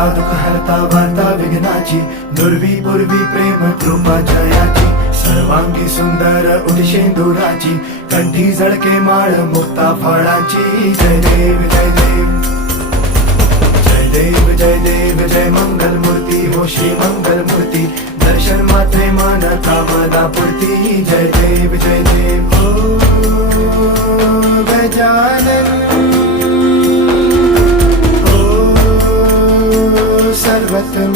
करता दुःख हरता वार्ता विघ्नाची, दुर्वी पूर्वी प्रेम कृपा जयाची, सर्वांगी सुंदर उठशेंदुराची, कंठी झळके माळ मुक्ता फळाची. जय देव जय देव जय देव जय देव जय मंगल मूर्ती हो श्री मंगल मूर्ती, दर्शन मात्रे मन कामना पूर्ती. जय देव हो गजानन सर्वत्र